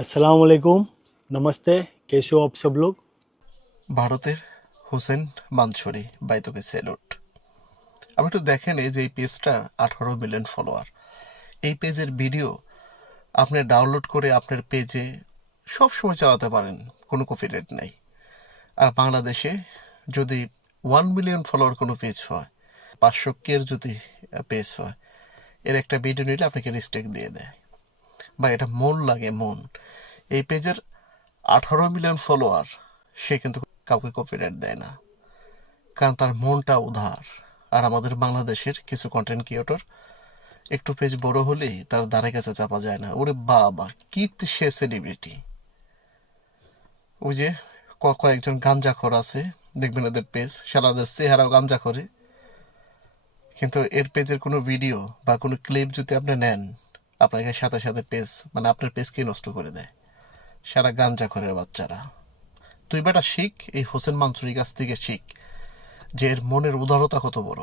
अस्सलाम वालेकुम। नमस्ते। कैसे हो आप सब लोग? ভারতের হোসেন মানসুরি বাই তোকে স্যালুট। আপনি একটু দেখেন এই যে এই পেজটা 18 মিলিয়ন ফলোয়ার। এই পেজের ভিডিও আপনি ডাউনলোড করে আপনার পেজে সব সময় চালাতে পারেন, কোনো কপিরাইট নাই। আর বাংলাদেশে যদি 1 মিলিয়ন ফলোয়ার কোনো পেজ হয়, 500 কের যদি পেজ হয়, এর একটা ভিডিও নিলে আপনাকে রেস্ট্রিক্ট দিয়ে দেয়। বা এটা মন লাগে মন। এই পেজের 18 মিলিয়ন ফলোয়ার, সে কিন্তু কাউকে কপিরাইট দেয় না, কারণ তার মনটা উদার। আর আমাদের বাংলাদেশের কিছু কন্টেন্ট ক্রিয়েটর একটু পেজ বড় হলেই তার দ্বারে কাছে চাপা যায় না। ওরে বাবা, কি সে সেলিব্রিটি! ওই যে কয়েকজন গাঞ্জাখোর আছে, দেখবেন এদের পেজ, সারাদের চেহারাও গাঞ্জা করে, কিন্তু এর পেজের কোনো ভিডিও বা কোনো ক্লিপ যদি আপনি নেন, আপনাকে সাথে সাথে পেজ, মানে আপনার পেজকে নষ্ট করে দেয়। সারা গাঞ্জাখোরের বাচ্চারা। তুই বেটা শিখ, এই হোসেন মানসুরির কাছ থেকে শিখ যে এর মনের উদারতা কত বড়।